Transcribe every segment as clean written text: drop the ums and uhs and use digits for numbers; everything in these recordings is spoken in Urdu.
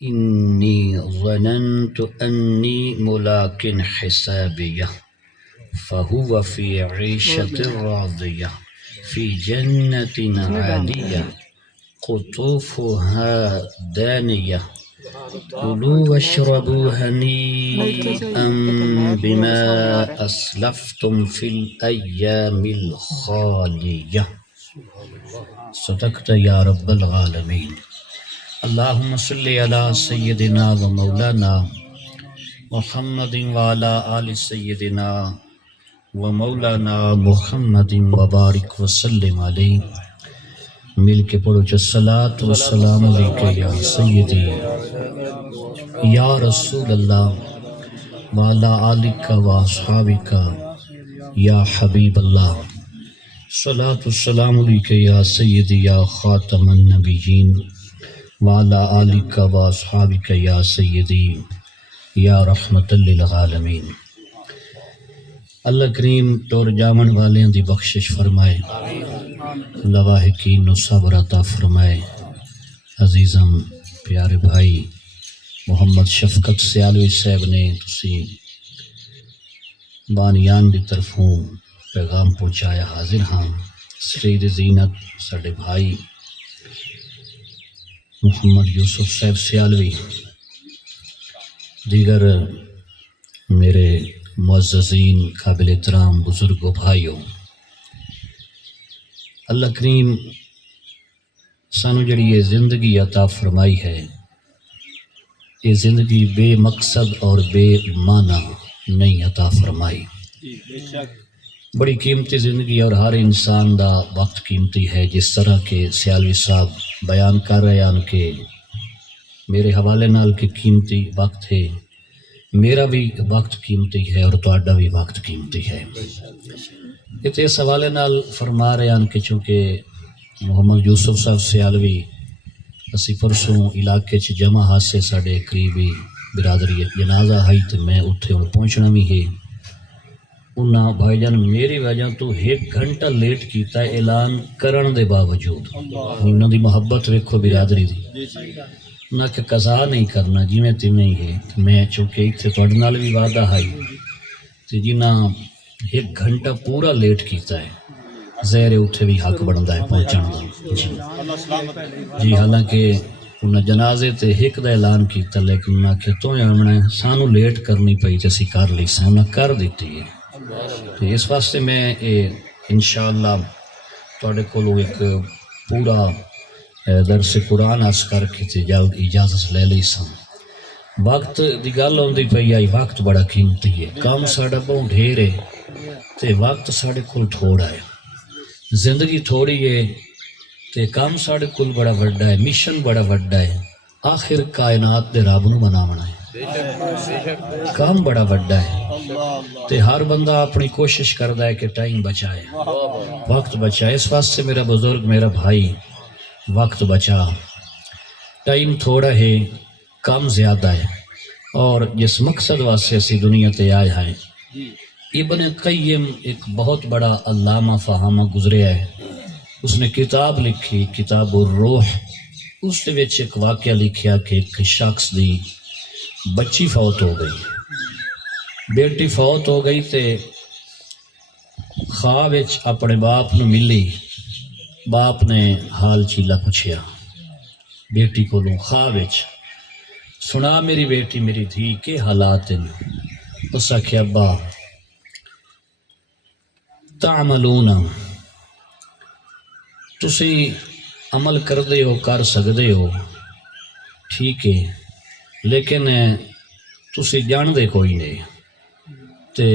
إني ظننت أني ملاق حسابيه فهو في عيشة راضية في جنة عالية قطوفها دانية كلوا واشربوا هنيئا بما أسلفتم في الأيام الخالية. صدقت يا رب العالمين. اللهم صل على سيدنا ومولانا محمد وعلى آل سيدنا ومولانا محمد وبارک وسلم علیہ. مل کے پڑھو الصلاۃ والسلام علیک یا سیدی یا رسول اللہ وعلی آلک و اصحابک یا حبیب اللہ. الصلاۃ والسلام علیک یا سیدی یا خاتم النبیین وعلی آلک و اصحابک یا سیدی یا رحمت للعالمین. اللہ کریم ٹور جامن والیں دی بخشش فرمائے، لواحقین نو صبر عطا فرمائے. عزیزم پیارے بھائی محمد شفقت سیالوی صاحب نے تسی بانیان دی طرفوں پیغام پہنچایا. حاضر ہاں سید زینت ساڈے بھائی محمد یوسف صاحب سیالوی، دیگر میرے معززین قابل احترام بزرگ و بھائیوں، اللہ کریم سانو جڑی یہ زندگی عطا فرمائی ہے، یہ زندگی بے مقصد اور بے معنی نہیں عطا فرمائی. بڑی قیمتی زندگی اور ہر انسان دا وقت قیمتی ہے. جس طرح کہ سیالوی صاحب بیان کر رہے ہیں کہ میرے حوالے نال کہ قیمتی وقت ہے، میرا بھی وقت قیمتی ہے اور تہاڈا بھی وقت قیمتی ہے. اس حوالے نال فرما رہے ہیں کہ چونکہ محمد یوسف صاحب سیالوی اسی پرسوں علاقے چ جمع ہاسے ساڈے قریبی برادری جنازہ ہے تو میں اتھے ہوں پہنچنا بھی ہے. انہاں بھائی جان میری وجہ تو 1 گھنٹہ لیٹ کیتا ہے اعلان کرن دے باوجود. انہاں دی محبت ویکھو برادری دی، نہ کہ قضا نہیں کرنا جویں تیویں ہی ہے. میں چونکہ اتنے تہاڈے نال بھی وعدہ ہے تے جنہاں 1 گھنٹہ پورا لیٹ کیتا ہے زہر اتھے بھی حق بنتا ہے پہنچن دا. جی حالانکہ انہاں جنازے تے 1 دا اعلان کیتا لیکن انہاں کہ تو آمنا ہے سانو لیٹ کرنی پئی تے اسی کر لی سا، انہاں کر دیتی ہے. تو اس واسطے میں انشاءاللہ تہاڈے کولوں ایک پورا درس قرآن عرض کر کے تے جلد اجازت لے لی سا. وقت دی گل ہوندی پئی آئی، وقت بڑا قیمتی ہے. کام ساڈا بہت ڈھیر ہے تے وقت ساڈے کول تھوڑا ہے. زندگی تھوڑی ہے تے کام ساڈے کول بڑا وڈا ہے، مشن بڑا وڈا ہے. آخر کائنات دے رب نو مناونا ہے، کام بڑا وڈا ہے. تے ہر بندہ اپنی کوشش کردا ہے کہ ٹائم بچائے، وقت بچائے. اس واسطے میرا بزرگ میرا بھائی وقت بچا. ٹائم تھوڑا ہے، کام زیادہ ہے. اور جس مقصد واسطے اسی دنیا تے آئے ہیں، ابن قیم ایک بہت بڑا علامہ فہامہ گزریا ہے. اس نے کتاب لکھی کتاب الروح. اس دے وچ ایک واقعہ لکھیا کہ ایک شخص دی بچی فوت ہو گئی، بیٹی فوت ہو گئی تے خواب وچ اپنے باپ نو ملی. باپ نے حال چیلا پوچھیا بیٹی کو لوں خواب وچ، سنا میری بیٹی میری دھی کے حالات ہیں. اس آکھیا ابا تعملون، تسی عمل کردے ہو کر سکدے ہو ٹھیک ہے، لیکن تسی جاندے کوئی نہیں. تے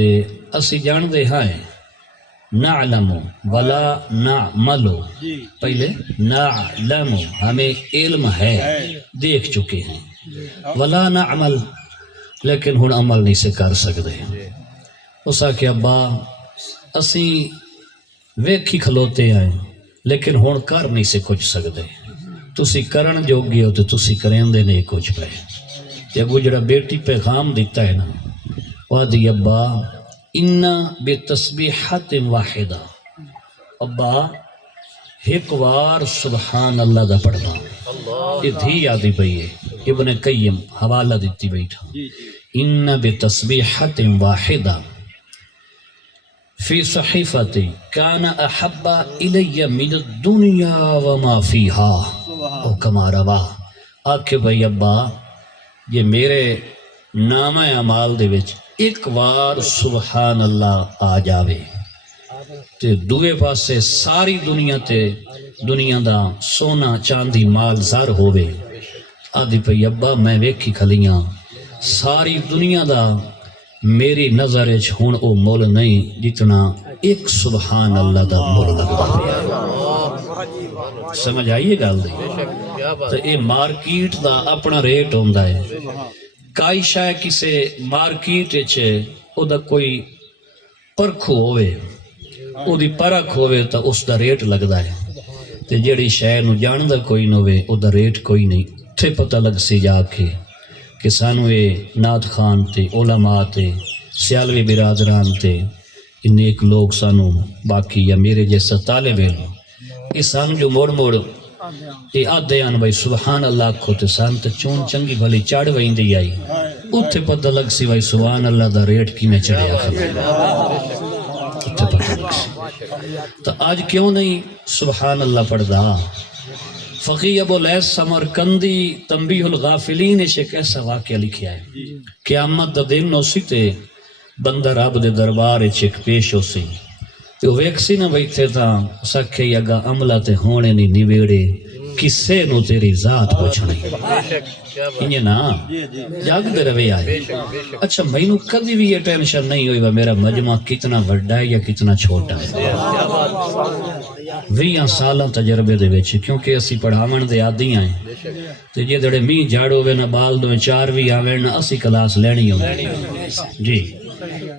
اسی جاندے ہیں نعلم ولا نعمل. پہلے نعلم ہمیں علم ہے، دیکھ چکے ہیں، ولا نعمل لیکن ہن عمل نہیں سے کر سکتے. اس آکھیا ابا اسی ویکھی کھلوتے ہیں لیکن ہن کر نہیں سے کچھ سکتے. تسی کرن جوگے ہو تو تسی کریندے نہیں کچھ پہ. تے اگو جڑا بیٹی پیغام دیتا ہے نا، وہ دی ابا اِنَّ بِتَسْبِحَةٍ واحدہ، ابا ایک وار سبحان اللہ دا پڑھنا یہ دھی آدھی پئی ہے ابن قیم حوالہ دیتی بیٹھا ان بتسبیحۃ واحدہ فی صحیفتی کان احب الی من الدنیا وما فیہا او کما روا آکھے بھئی ابا یہ میرے نام اعمال دے وچ ایک وار سبحان اللہ آ جاوے تے دوے پاسے ساری دنیا دا سونا چاندی مال زر ہووے آدھی پئی ابا میں ویکھی کھلیاں ساری دنیا دا میری نظر ہن او مول نہیں جتنا ایک سبحان اللہ دا مول لگدا پیا سمجھ آئیے گل دی تو اے مارکیٹ دا اپنا ریٹ ہوندا ہے کائی شاہ کسے مارکیٹ اچھے او دا کوئی پرکھو ہوئے او دی پرکھ ہوئے تا اس دا ریٹ لگدا ہے تے جیڑی شاہ نو جاندہ کوئی نہ ہوئے او دا ریٹ کوئی نہیں تھے پتہ لگ سی جا کے کہ سانو اے نعت خان تے علماء تے سیالوی برادران تے ان ایک لوگ سانو باقی یا میرے جیسا طالب علم یہ سانو جو موڑ موڑ یہ آدھے آن بھائی سبحان اللہ کو تے سان تے چون چنگی بھلی چاڑ وہیں دی آئی اتھے پتہ لگ سی بھائی سبحان اللہ دا ریٹ کی میں چڑھیا اتھے پتہ لگ سی تو آج کیوں نہیں سبحان اللہ پڑھ دا فقی ابو لیس سمرکندی تنبیہ الغافلین اس ایک ایسا واقعہ لکھیا ہے قیامت دا دن نو سی تے بندہ رب دے دربار ایک پیش ہو سی تو ویکسی نہ بیٹھے تھا سکھے یگا عملہ تے ہونے نہیں نویڑے کسے نو تیری ذات پوچھنے انہیں نا جاگ دے روے آئے اچھا میں نو کدی بھی یہ ٹینشن نہیں ہوئی میرا مجمع کتنا بڑا ہے یا کتنا چھوٹا ہے 20 سالاں تجربے دے ویچے کیونکہ اسی پڑھاون دے آدھی آئیں تو یہ دڑے می جاڑو وے نہ بال دو 4 بھی آوے نہ اسی کلاس لینی ہوں جی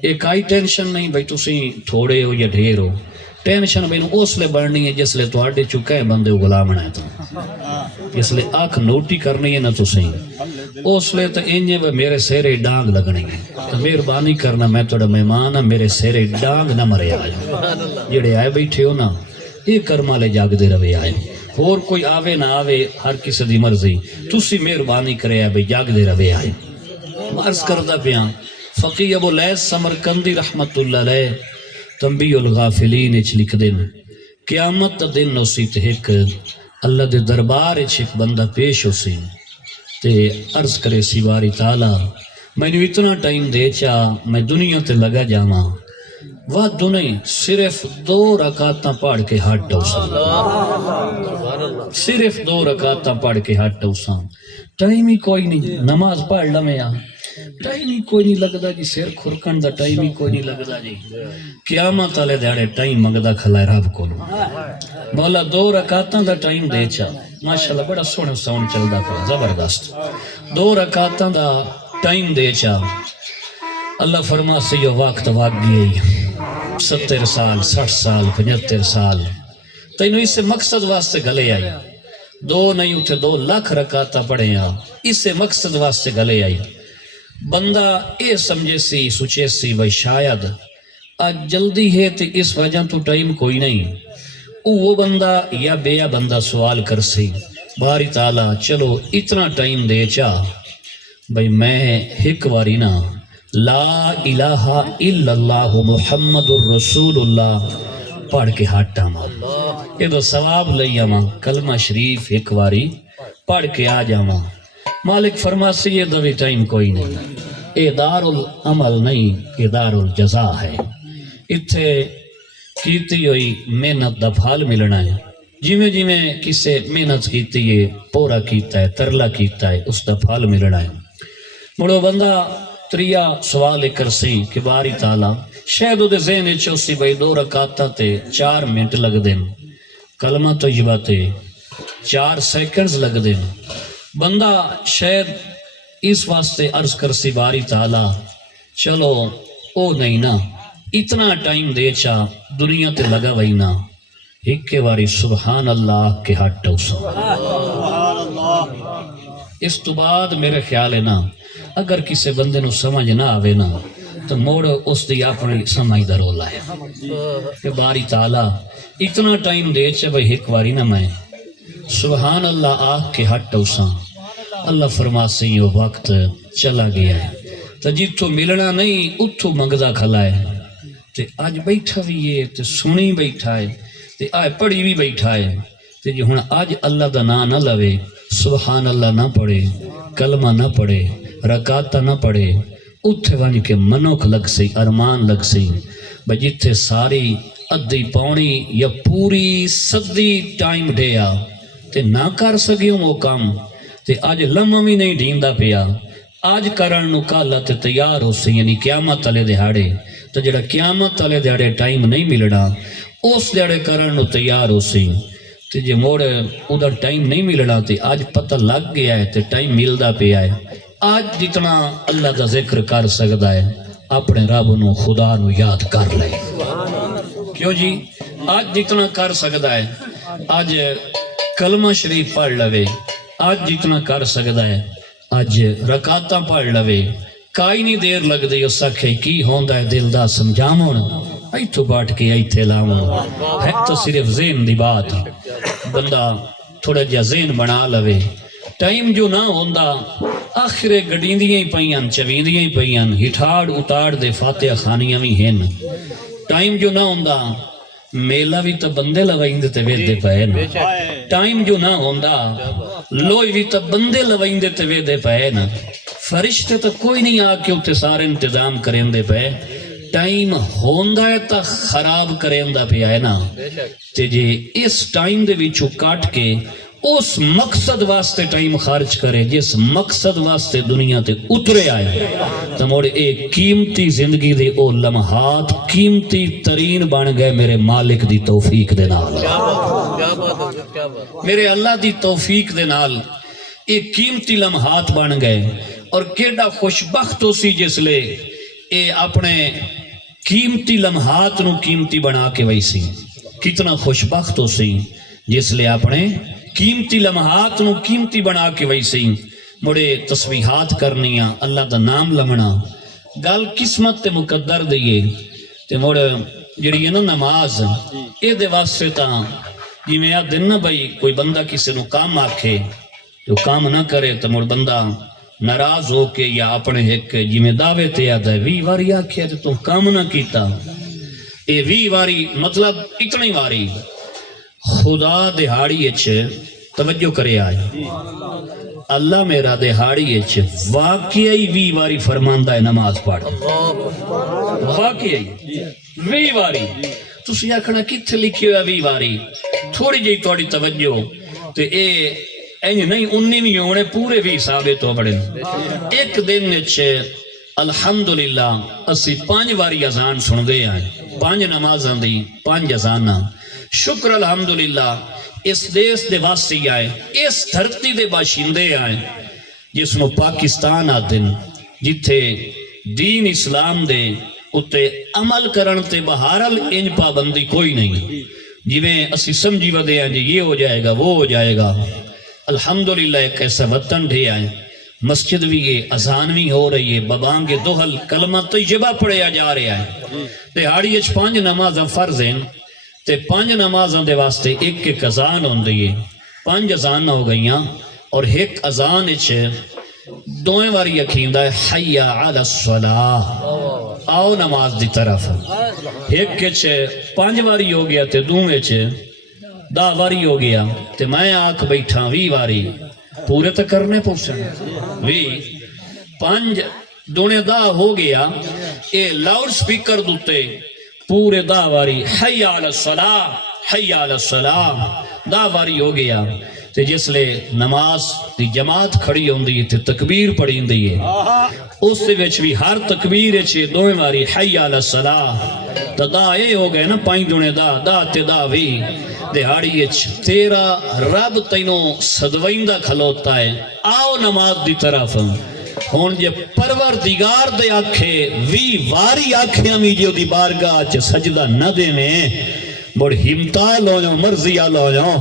ایک آئی ٹینشن نہیں بھئی تسی تھوڑے ہو یا ڈھیر ہو ٹینشن میں نو اس لئے بڑھنی ہے جس لئے تو آڑے چکے بندے غلامن ہے تو اس لئے آنکھ نوٹی کرنی ہے نہ تسی اس لئے تو انجے وہ میرے سیرے ڈانگ لگنی ہے تو مہربانی کرنا میں توڑا مہمان میرے سیرے ڈانگ نہ مرے آئے جڑے آئے بیٹھے ہو نا یہ کرما لے جاگ دے روے آئے اور کوئی آوے نہ آوے ہر کسی دی مرضی تسی مہربانی کرے آئے جاگ دے روے آئے عرض کردہ پیاں فقی ابو لیس سمرکندی رحمت اللہ علیہ تنبیہ الغافلین اچھ لکھ دن قیامت دن نو سی تے ایک اللہ دے دربار اچھ ایک بندہ پیش ہو سی تے عرض کرے سی باری تعالی میں نے اتنا ٹائم دے چاہ میں دنیا تے لگا جاما وہ دنیا صرف 2 رکعتاں پڑھ کے ہٹ ٹوساں صرف 2 رکعتاں پڑھ کے ہٹ ٹوساں ٹائم ہی کوئی نہیں نماز پڑھ لمیا ٹائم ہی کوئی نہیں لگدا جی سیر کھرکن دا ٹائم ہی کوئی نہیں لگدا جی قیامت والے دیہڑے ٹائم منگدا کھلائے رب کولوں مولا 2 رکعتاں دا ٹائم دے چا ماشاءاللہ بڑا سونا ساؤنڈ چلدا پیا زبردست 2 رکعتاں دا ٹائم دے چا اللہ فرما سے یہ وقت واق گئی 70 سال 60 سال 75 سال تینوں اس سے مقصد واسطے گلے آئی 2 نہیں اٹھے 2 لاکھ رکعتاں پڑھے آ اس سے مقصد واسطے گلے آئی بندہ اے سمجھے سی سوچے سی بھائی شاید آج جلدی ہے تو اس وجہ تو ٹائم کوئی نہیں وہ بندہ یا بیا بندہ سوال کر سی باری تعالیٰ چلو اتنا ٹائم دے چا بھائی میں ایک واری نا لا الہ الا اللہ محمد الرسول اللہ پڑھ کے ہٹا ماں یہ تو ثواب لئی آماں کلمہ شریف ایک واری پڑھ کے آ جاما مالک فرما سے یہ دوی ٹائم کوئی نہیں اے دار العمل نہیں یہ دار الجزا ہے اتھے کیتی ہوئی محنت دا پھال ملنا ہے جیویں جیویں کسے محنت کیتی ہے پورا کیتا ہے ترلا کیتا ہے اس دا پھال ملنا ہے مڑو بندہ تریا سوال کر سی کہ باری تعالیٰ شاید دے ذہن چوسی بھائی 2 رکعتاں تے 4 منٹ لگ دیں کلمہ طیبہ تے 4 سیکنڈز لگ دیں بندہ شاید اس واسطے عرض کر سی باری تعالیٰ چلو او نہیں نا اتنا ٹائم دے چا دنیا تے لگا وئی نا ایک کے واری سبحان اللہ کے ہٹ ٹوسا اس تو بعد میرے خیال ہے نا اگر کسی بندے نو سمجھ نہ آوے نا تو موڑ اس دی اپنے سمجھ دا رولا ہے کہ باری تعالیٰ اتنا ٹائم دے چا بھئی ایک واری نہ میں سبحان اللہ آہ کے ہٹ اساں اللہ فرماسی یہ وقت چلا گیا ہے تو جتوں ملنا نہیں اتھوں منگدا کھلا ہے تے آج بیٹھا بھی ہے تے سنی بیٹھا ہے تے آج پڑھی بھی بیٹھا ہے تے جی ہن آج اللہ دا نام نہ لوے سبحان اللہ نہ پڑھے کلمہ نہ پڑھے رکعتاں نہ پڑھے اتھے ون کے منوک لگ سی ارمان لگ سی بجتھے ساری ادھی پونی یا پوری صدی ٹائم ڈیا تے نہ کر سکیوں وہ کام تے آج لمحہ بھی نہیں ڈھیندا پیا آج کرن نو کالا تے تیار ہو سی یعنی قیامت والے دہاڑے تو جڑا قیامت والے دہاڑے ٹائم نہیں ملنا اس دہاڑے کرن نو تیار ہو سی تے جے موڑ ادھر ٹائم نہیں ملنا تے آج پتہ لگ گیا ہے تے ٹائم ملدا پیا ہے آج جتنا اللہ دا ذکر کر سکدا ہے اپنے رب نو خدا نو یاد کر لے کیوں جی آج جتنا کر سکدا ہے آج کلمہ شریف پڑھ لوے آج جتنا کر سکدا ہے آج رکعتاں پڑھ لوے کائی نہیں دیر لگ دی اس آکھے کی ہوندا ہے دل دا سمجھاون ایتھوں باٹ کے ایتھے لاون ہے تو صرف ذہن دی بات بندہ تھوڑا جہا ذہن بنا لوے ٹائم جو نہ ہوندا آخرے گڈیندیاں ہی پیاں چویندیاں ہی پیاں ہٹھاڑ اتاڑ دے فاتحہ خانیاں بھی ہیں ٹائم جو نہ ہوندا میلہ بھی تو بندے لوائندے تے ویدے پئے نا ٹائم جو نہ ہوندا لوئی بھی تو بندے لوائندے تے ویدے پئے نا فرشتے تو کوئی نہیں آ کے اتنے سارے انتظام کریں دے پئے ٹائم ہوندا ہے تا خراب کریں دا پیا ہے نا تے جے اس ٹائم دے وچوں کاٹ کے اس مقصد واسطے ٹائم خارج کرے جس مقصد واسطے دنیا تے اترے آئے تو موڑے ایک قیمتی زندگی دے او لمحات قیمتی ترین بن گئے میرے مالک دی توفیق دے نال میرے اللہ دی توفیق دے نال ایک قیمتی لمحات بن گئے اور کیڑا خوشبخت ہو سی جس لے اے اپنے قیمتی لمحات نو قیمتی بنا کے ویسی کتنا خوشبخت ہو سی جس لے اپنے قیمتی لمحات نو قیمتی بنا کے ویسی مڑے تسبیحات کرنیاں اللہ دا نام لمنا گل قسمت تے مقدر دیئے تے مڑے جڑی ہے نا نماز اے دے واسطے تاں جی میں دن نہ بھئی کوئی بندہ کسی نو کام آکھے جو کام نہ کرے تو مڑ بندہ ناراض ہو کے یا اپنے ایک جی میں دعوے تے یاد ہے وی واری آکھے تو کام نہ کیتا اے وی واری مطلب اتنی واری خدا دہاڑی اچھ توجہ کرے آئے اللہ میرا دہاڑی اچھ واقعی وی واری فرماندہ ہے نماز پڑھ واقعی وی واری تسی آکھنا کتھے لکھی ہویا وی واری تھوڑی جی توڑی توجہ تو اے این نہیں انی بھی ہونے پورے بھی ثابت ہو بڑے ایک دن اچھ الحمدللہ اسی 5 واری اذان سن دے آئے 5 نمازاں دی 5 اذاناں شکر الحمدللہ اس دیس دے واسی آئے اس دھرتی دے باشندے آئے جس نو پاکستان آدن جتھے دین اسلام دے اتے عمل کرن تے بہارل انج پابندی کوئی نہیں جی میں اسی سمجھی ودے ہیں جی یہ ہو جائے گا وہ ہو جائے گا الحمدللہ ایک ایسا وطن ڈھے آئے مسجد بھی یہ اذان بھی ہو رہی ہے ببانگ دوہل کلمہ طیبہ پڑھیا جا رہا ہے دہاڑی اچھ 5 نمازاں فرض ہیں تے 5 نمازاں دے واسطے ایک اذان ہوندی ہے 5 اذان ہو گئیاں اور ایک اذان اچھ 2 واری اکھیندہ ہے حی علی الصلاۃ آؤ نماز دی طرف ایک اچھ 5 واری ہو گیا تے 2 اچھ 10 واری ہو گیا تے میں آکھ بیٹھا 20 واری پورے تو کرنے پوچھیں 5 دونے 10 ہو گیا اے لاؤڈ سپیکر دوتے پورے 10 واری حی علی الصلاۃ حی علی الصلاۃ 10 واری ہو گیا تے جس لے نماز دی جماعت کھڑی ہوندی تے تکبیر پڑھی ہوندی ہے اس دے وچ بھی ہر تکبیر وچ 2 واری حی علی الصلاۃ تے 10 اے ہو گئے نا 5 دونے 10 تے 10 20 دہاڑی اچھ تیرا رب تینوں صدوائندہ کھلوتا ہے آؤ نماز دی طرف ہون جے پروردگار دے آکھے 20 واری آکھیاں بھی جو دی بارگاہ چ سجدہ نہ دے میں بڑ ہمتا لو جاؤ مرضیہ لو جاؤ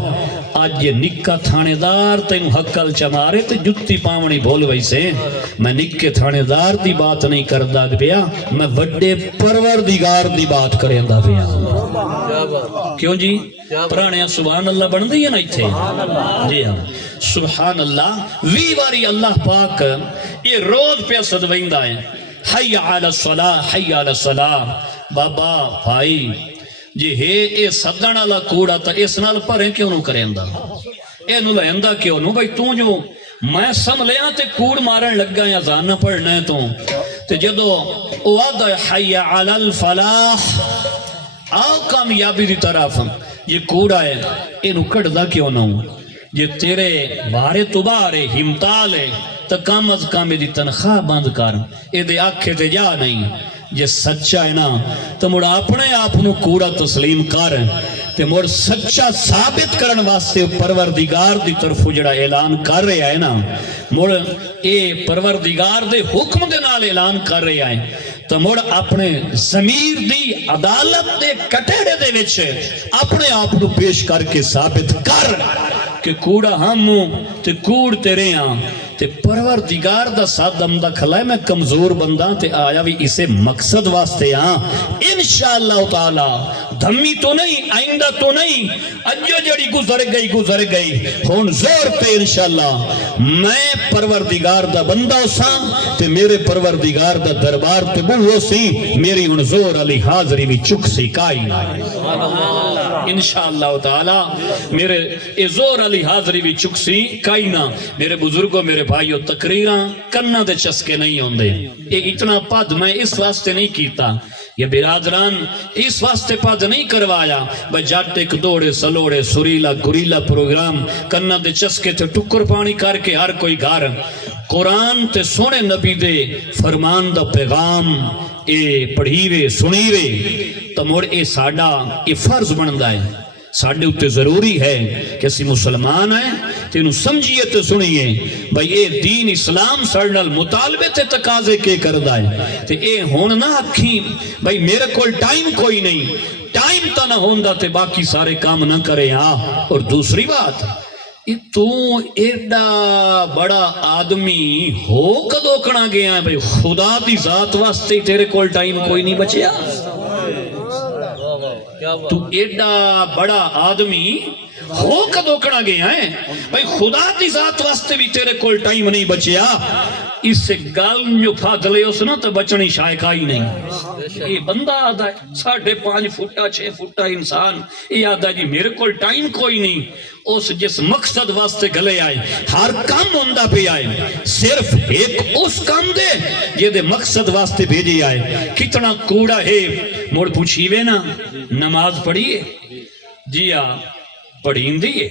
آج یہ نکا تھانے دار تینوں حقل چمارے تے جتی پاونی بھول ویسے میں نکے تھانے دار دی بات نہیں کردہ پیا میں وڈے پروردگار دی بات کریں دا پیا کیوں جی پرانے سبحان اللہ بن دی ہے نا اتھے جی ہاں سبحان اللہ 20 واری اللہ پاک یہ روز پہ صدویندہ ہے حی علی الصلاح حی علی الصلاح بابا بھائی جی ہے اے صدن والا کوڑا تا اس نال پریں کیوں نو کریں دا اے نو لہندہ کیوں نو بھائی تو جو میں سم لیا تے کوڑ مارن لگ گا یا زانہ پڑھنا ہے تو جدو وعدہ حی علی الفلاح آؤ کامیابی دی طرف یہ کوڑا ہے اے نو کٹ دا کیوں نو یہ تیرے بارے تو بارے ہمتال ہے تو کم از کم دی تنخواہ بند کر اے دے آکھے تے جا نہیں یہ سچا ہے نا تو مڑ اپنے آپنو کوڑا تسلیم کر تے مڑ سچا ثابت کرن واسطے پروردگار دی طرف جڑا اعلان کر رہے ہیں نا مڑ اے پروردگار دے حکم دے نال اعلان کر رہے ہیں تو مڑ اپنے ضمیر دی عدالت دے کٹیڑے دے وچ اپنے آپنو پیش کر کے ثابت کر کہ کوڑا ہم تے کوڑ تیرے ہاں تے پروردگار دا ساتھ دم دا کھلائے میں کمزور بندہ تے آیا بھی اسے مقصد واسطے ہاں انشاءاللہ تعالی دھمی تو نہیں آئندہ تو نہیں اجو جڑی گزر گئی ہون زور تے انشاءاللہ میں پروردگار دا بندہ سا تے میرے پروردگار دا دربار تے بہو سی میری ہون زور علی حاضری بھی چک سی کائی انشاءاللہ تعالی میرے زور علی حاضری بھی چک سی کائی نہ میرے بزرگوں میرے بھائیوں تقریراں کرنا دے چسکے نہیں ہوندے یہ اتنا پد میں اس واسطے نہیں کیتا یہ برادران اس واسطے پد نہیں کروایا بھائی جاٹ ایک دوڑے سلوڑے سریلا گریلا پروگرام کرنا دے چسکے تے ٹکر پانی کر کے ہر کوئی گھر قرآن تے سونے نبی دے فرمان دا پیغام اے پڑھیوے سنیوے تو مڑ اے ساڑا اے فرض بندا ہے ساڑھے اتے ضروری ہے کہ اسی مسلمان ہیں تینوں سمجھئے تو سنیے بھائی اے دین اسلام سڑنال مطالبے تے تقاضے کے کردہ ہے تے اے ہون نہ اکھیں بھائی میرے کول ٹائم کوئی نہیں ٹائم تا نہ ہوندہ تے باقی سارے کام نہ کرے اور دوسری بات تو ایڈا بڑا آدمی ہو کدو کنا گیا ہے بھائی خدا دی ذات واسطے تیرے کول ٹائم کوئی نہیں بچیا تو ایڈا بڑا آدمی ہو کدو کنا گیا ہے بھائی خدا دی ذات واسطے بھی تیرے کول ٹائم نہیں بچیا اس سے گال جو پھادلے اس نا تو بچنی شائقہ ہی نہیں یہ بندہ آدھا ہے 5.5 فٹا 6 فٹا انسان یہ آدھا جی میرے کول ٹائم کوئی نہیں اس جس مقصد واسطے گلے آئے ہر کام ہوندہ پہ آئے صرف ایک اس کام دے یہ دے مقصد واسطے بھیجے آئے کتنا کوڑا ہے موڑ پوچھیوے نا نماز پڑھیے جی پڑھین دیئے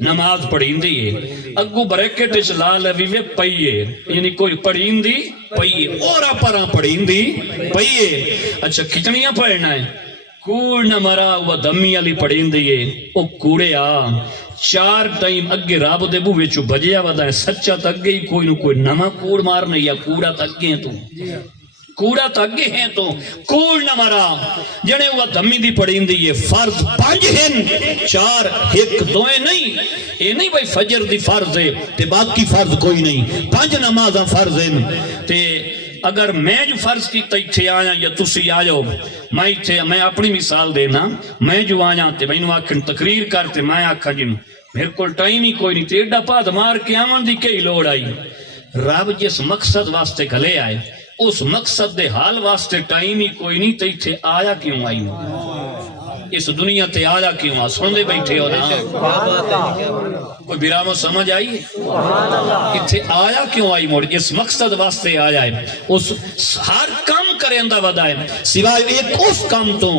نماز پڑھین دیئے اگو بریکٹ اس لال ابھیوے پئیے یعنی کوئی پڑھین دی پئیے اور اپرا پڑھین دی پئیے اچھا کتنیاں پڑھنا ہے کوڑ نہ مرا وہ دمی علی پڑھین دیئے او کوڑے 4 ٹائم اگے راب دے بوے چو بجیا ودا ہے سچا تک گئی کوئی نو کوئی نما کوڑ مارنے یا کوڑا تک گئے تو کوڑا تک گئے ہیں تو کوڑ نہ مرا جنے وہ دمی دی پڑھین دیئے فرض 5 ہیں 4 1 2 نہیں یہ نہیں بھائی فجر دی فرض ہے تے باقی فرض کوئی نہیں 5 نمازاں فرض ہیں تے اگر میں جو فرض کی تیتھے آیا یا تسی آجاؤ میں اپنی مثال دینا میں جو آیا تے میں انہوں آکھن تقریر کرتے میں آکھا جن میرے کول ٹائم ہی کوئی نہیں تے ایڈا پاد مار کے آمان دی کئی لوڑ آئی رب جس مقصد واسطے گھلے آئے اس مقصد دے حال واسطے ٹائم ہی کوئی نہیں تیتھے آیا کیوں آئی اس دنیا تے آیا کیوں آ سن دے بیٹھے ہو نا کوئی بیرامو سمجھ آئی اتھے آیا کیوں آئی موڑ اس مقصد واسطے آیا ہے اس ہر کام کریں اندہ ودا ہے سوائے ایک اس کام تو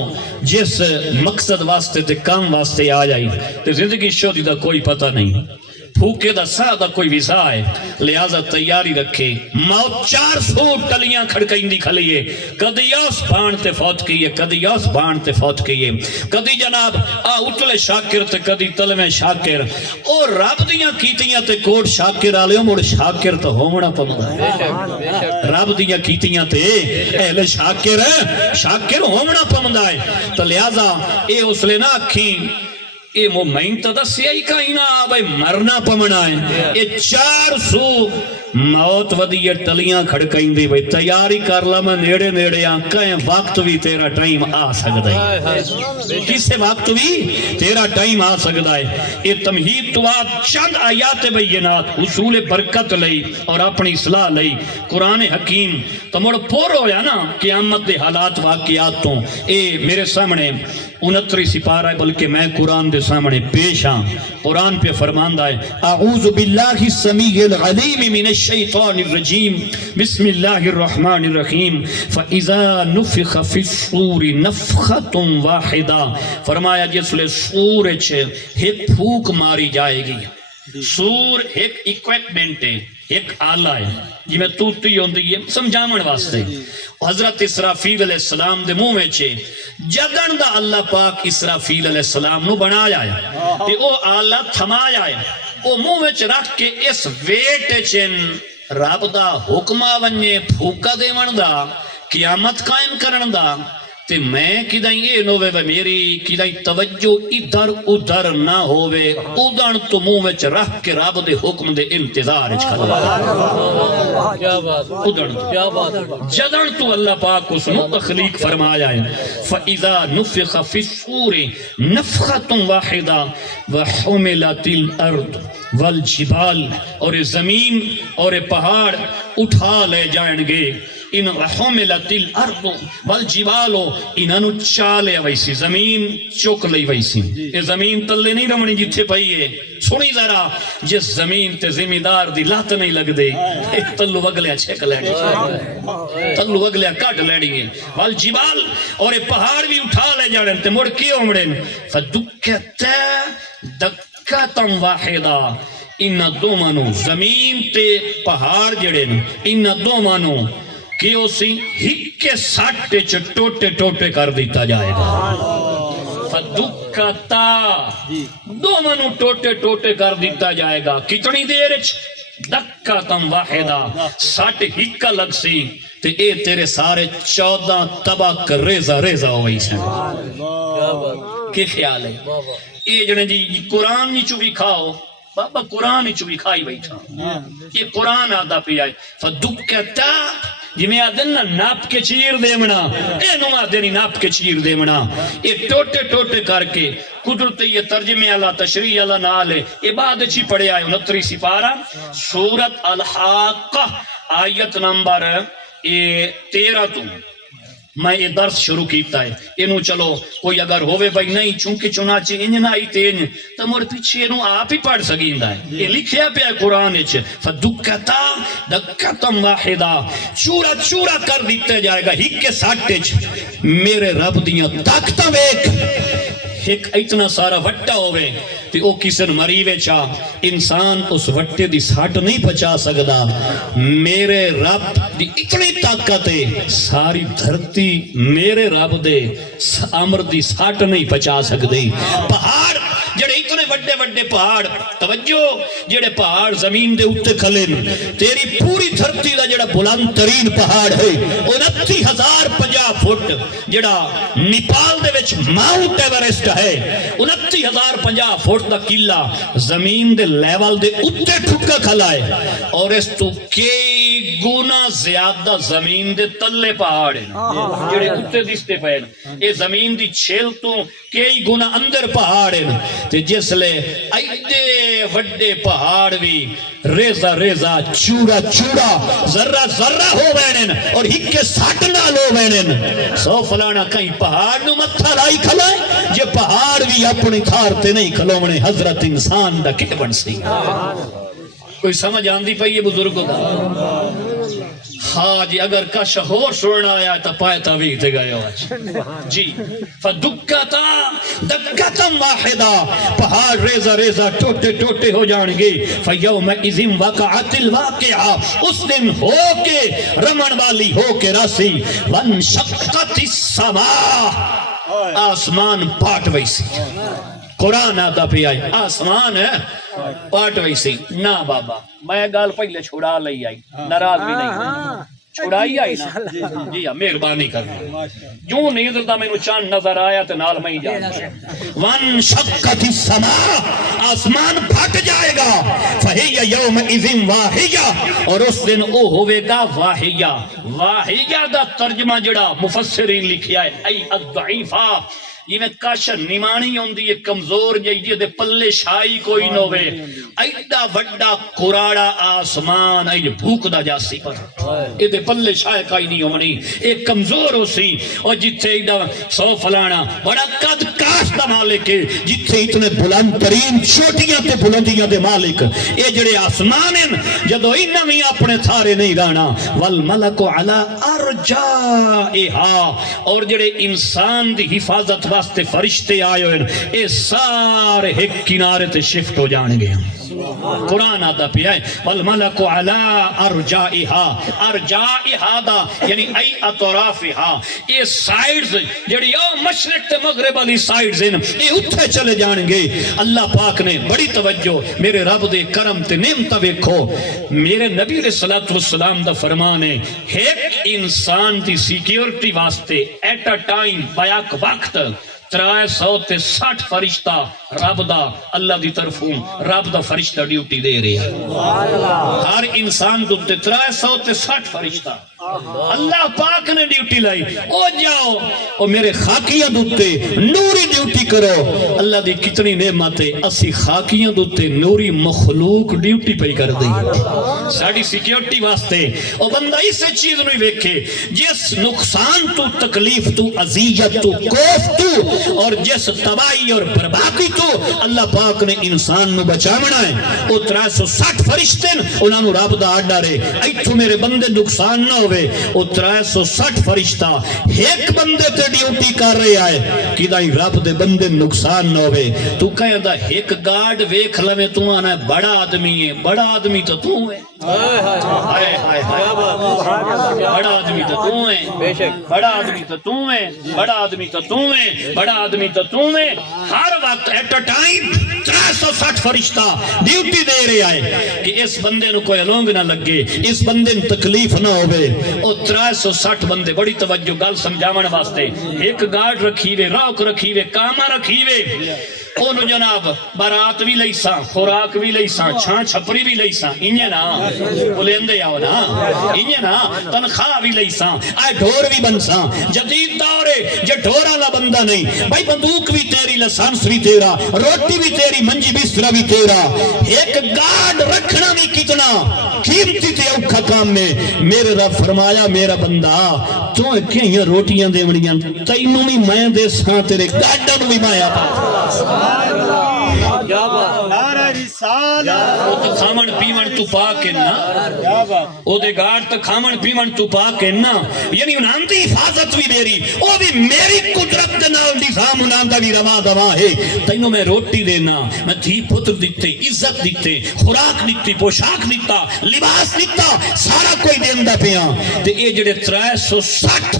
جس مقصد واسطے تے کام واسطے آیا ہے تے زندگی شودی دا کوئی پتہ نہیں پھوکے دا سا دا کوئی ویسا ہے لہذا تیاری رکھے موت 400 ٹلیاں کھڑکیں دی کھلیے کدی یاس بھانتے فوت کیے کدی یاس بھانتے فوت کیے کدی جناب اتلے شاکر تے کدی تلویں شاکر اور رب دیاں کیتیاں تے کوٹ شاکر آلے ہو موڑ شاکر تو ہومنا پمدا ہے رب دیاں کیتیاں تے اہل شاکر ہومنا پمدا ہے تو لہذا اے اس لے نہ کھیں اے مومین تا دسیا ہی کہیں نا بھائی مرنا پمنا ہے اے 400 موت ودی ٹلیاں کھڑکائیں بھئی تیاری کر لا میں نیڑے نیڑے کہیں وقت بھی تیرا ٹائم آ سکتا ہے کسے وقت بھی تیرا ٹائم آ سکتا ہے یہ تمہید تو آپ چند آیات بینات حصول برکت لئی اور اپنی اصلاح لئی قرآن حکیم تو مڑ پور ہویا نا قیامت دے حالات واقعات تو اے میرے سامنے 69 سپارہ ہے بلکہ میں قرآن دے سامنے پیش ہاں قرآن پہ فرماندہ ہے اعوذ باللہ السمیع العلیم من الشیطان الرجیم بسم اللہ الرحمن الرحیم فَإِذَا نُفِخَ فِي الصُّورِ نَفْخَةٌ وَاحِدَةٌ فرمایا جس لئے سور ایک پھوک ماری جائے گی سور ایک ایکویپمنٹ ہے ایک آلہ ہے جی میں توتی ہوندی ہے سمجھامن واسطے حضرت اسرافیل علیہ السلام دے منہ میں چھے جدن دا اللہ پاک اسرافیل علیہ السلام نو بنایا ہے تے او آلہ تھمایا ہے او منہ میں رکھ کے اس ویٹ چن رب دا حکمہ ونجے پھوکا دے من دا قیامت قائم کرن دا تے میں کدائیں یہ نوے وے میری کدائیں توجہ ادھر ادھر نہ ہوئے ادھر تو منہ میں رکھ کے رب دے حکم دے انتظار جدن تو اللہ پاک اس نو تخلیق فرمایا ہے فَإِذَا نُفِخَ فِي الصُّورِ نَفْخَةٌ وَاحِدَةٌ وَحُمِلَتِ الْأَرْضُ وَالْجِبَالِ اور زمین اور پہاڑ اٹھا لے جائیں گے ان حملت الارض والجبال انہوں چالے ویسی زمین چک لئی ویسی یہ زمین تلے نہیں رمنی جتھے پئی ہے سنی ذرا جس زمین تے ذمہ دار دی لات نہیں لگ دے تلو وگلیا چھک لیڑی تلو وگلیا کٹ لیڑی ہے والجبال اور پہاڑ بھی اٹھا لے جاڑیں تے مڑ کیوں مڑیں فدکتا دکتم واحدہ ان دو منو زمین تے پہاڑ جڑیں ان دو منو کہ اسی ہک کے ساٹے ٹوٹے ٹوٹے کر دیتا جائے گا فدکتا دو منو ٹوٹے ٹوٹے کر دیتا جائے گا کتنی دیر دکا تم واحدہ ساٹھ ہکا لگ سی تے اے تیرے سارے 14 طبق ریزہ ریزہ ہوئی سے کی خیال ہے اے جنے جی قرآن نیچو بھی کھاؤ بابا قرآن نیچو بھی کھائی بیٹھا یہ قرآن آدھا پی آئے فدکتا جی میں آدھن نا ناپ کے چیر دے منا اے نو آدھنی ناپ کے چیر دے منا یہ ٹوٹے ٹوٹے کر کے قدرت یہ ترجمے اللہ تشریح اللہ نالے یہ بعد اچھی پڑھے آئے 69 سپارہ سورت الحاقہ آیت نمبر 13 تو میں یہ درس شروع کیتا ہے انہوں چلو کوئی اگر ہوئے بھائی نہیں چونکہ چنانچہ انہیں نہ آئی تین تو مر پیچھے انہوں آپ ہی پڑھ سکیندہ ہے یہ لکھیا پہ ہے قرآن اچھ فدکتا دکتم واحدہ چورا چورا کر دیتے جائے گا ہی کے ساٹھ میرے رب دیاں طاقتہ ایک ایک اتنا سارا وٹا ہوئے تے او کسن مریوے چاہ انسان اس وٹے دی ساٹھ نہیں پچا سکدا میرے رب دی اتنی طاقت ہے ساری دھرتی میرے رب دے امر دی ساٹھ نہیں پچا سکدی پہاڑ جڑے اتنے وڈے وڈے پہاڑ توجہ جڑے پہاڑ زمین دے اتے کھلیں تیری پوری دھرتی دا جڑا بلند ترین پہاڑ ہے 29,050 فٹ جڑا نیپال دے وچ ماؤنٹ ایورسٹ ہے 29,050 فٹ دا قلعہ زمین دے لیول دے اتے ٹھکا کھلا ہے اور اس تو کئی گنا زیادہ زمین دے تلے پہاڑ ہیں جڑے اتے دستے پہن یہ زمین دی چھیل تو کئی گنا اندر پہاڑ ہیں تے جس لے ایڈے وڈے پہاڑ بھی ریزہ ریزہ چورا چورا ذرہ ذرہ ہو وینن اور ہک کے ساٹھ نال ہو وینن سو فلانا کہیں پہاڑ نو متھا لائی کھلائے یہ پہاڑ بھی اپنی تھارتے نہیں کھلونے حضرت انسان دا کے بن سی کوئی سمجھ آندی پئی یہ بزرگوں دا ہاں جی اگر کا شہور سننا آیا تو پائے تاویق دے گئے آج جی فدکتا دکتم واحدہ پہاڑ ریزہ ریزہ ٹوٹے ٹوٹے ہو جانگے فیومئذ وقعت الواقعہ اس دن ہو کے رمن والی ہو کے راسی وانشقت السماء آسمان پاٹ ویسی قرآن آتا پہ آئی آسمان ہے پاٹ ویسی نا بابا میں گال پہلے چھوڑا لئی آئی ناراض بھی نہیں چھڑائی آئی نا جی ہاں مہربانی کرنا جو نیند دا مینوں چاند نظر آیا تے نال میں جان ون شقت السماء آسمان پھٹ جائے گا فہی یومئذ واہیہ اور اس دن او ہوے گا واہیہ واہیہ دا ترجمہ جڑا مفسرین لکھیا ہے ای الضعیفہ یہ میں کاشن نمانی ہوندی ہے کمزور جائیے دے پلے شائی کوئی نہ ہوئے ایڈا وڈا قراڑا آسمان ایڈا بھوک دا جاسی پر ایڈے پلے شائی کائی نہیں ہونی ایک کمزور ہو سی اور جتھے ایڈا سو فلانا بڑا قد کاش دا مالک ہے جتھے اتنے بلند ترین چھوٹیاں تے بلندیاں دے مالک اے جڑے آسمان ہیں جدو انہاں بھی اپنے تھارے نہیں رانا والملک علی ارجائہا اور جڑے انسان دی حفاظت واسطے فرشتے آئے ہوئے اے سارے ایک کنارے تے شفٹ ہو جان گے قرآن آتا پیا ہے والملک علی ارجائہا دا یعنی ای اطرافہا یہ سائیڈز جڑی او مشرق تے مغرب والی سائیڈز ہیں یہ اتھے چلے جان گے اللہ پاک نے بڑی توجہ میرے رب دے کرم تے نعمت ویکھو میرے نبی علیہ الصلوۃ والسلام دا فرمان ہے ایک انسان دی سیکیورٹی واسطے ایٹ اے ٹائم بیک وقت 360 فرشتہ رب دا اللہ دی طرفوں رب دا فرشتہ ڈیوٹی دے رہے ہیں ہر انسان دوتے 360 فرشتہ اللہ پاک نے ڈیوٹی لائی او جاؤ او میرے خاکیاں دوتے نوری ڈیوٹی کرو اللہ دی کتنی نعمتیں اسی خاکیاں دوتے نوری مخلوق ڈیوٹی پہ کر دی ساڑی سیکیورٹی واسطے او بندہ اسے چیز نہیں ویکھے جس نقصان تو تکلیف تو عذیت تو کوف تو اور جس تباہی اور بربادی تو اللہ پاک نے انسان نو بچامنا ہے او 360 فرشتے انہاں نو رب دا آڈا رہے ایتھو میرے بندے نقصان نہ ہوئے او 360 فرشتہ ایک بندے تے ڈیوٹی کر رہے آئے کہ دائی رب دے بندے نقصان نہ ہوئے تو کہیں دا ایک گارڈ ویکھ لوے تو آنا ہے بڑا آدمی ہے بڑا آدمی تو تو ہے بڑا آدمی تو تو ہے بڑا آدمی تو تو ہے بڑا آدمی تو تو ہے بڑا آدمی تو تو ہے ہر وقت ایٹ اے ٹائم 360 فرشتہ ڈیوٹی دے رہے آئے کہ اس بندے نو کوئی لونگ نہ لگے اس بندے نو تکلیف نہ ہوئے او 360 بندے بڑی توجہ گل سمجھاون واسطے ایک گارڈ رکھی وے روک رکھی وے کاما رکھی وے انہوں جناب برات بھی لیساں خوراک بھی لیساں چھان چھپری بھی لیساں انہیں نا بلندے آو نا انہیں نا تنخواہ بھی لیساں آئے ڈھور بھی بنساں جدید دورے جو ڈھورالا بندہ نہیں بھائی بندوق بھی تیری لسانس بھی تیرا روٹی بھی تیری منجی بسترہ بھی تیرا ایک گارڈ رکھنا بھی کتنا قیمتی تے اوکھا کام میں میرے رب فرمایا میرا بندہ تو کہیں روٹیاں دے منیاں تینوں بھی میں دے ساں تیرے گارڈن بھی مایا پا نعرہ رسالت او تو کھامن پیمن تو پاک ہے نا او دے گاڑ تو کھامن پیمن تو پاک ہے نا یعنی انہاں دی حفاظت بھی میری او بھی میری قدرت دے نال نظام انہاں دا بھی روا دوا ہے تینوں میں روٹی دینا میں دھی پتر دیتے عزت دیتے خوراک دیتی پوشاک دیتا لباس دیتا سارا کوئی دیندہ پیا تے اے جڑے 360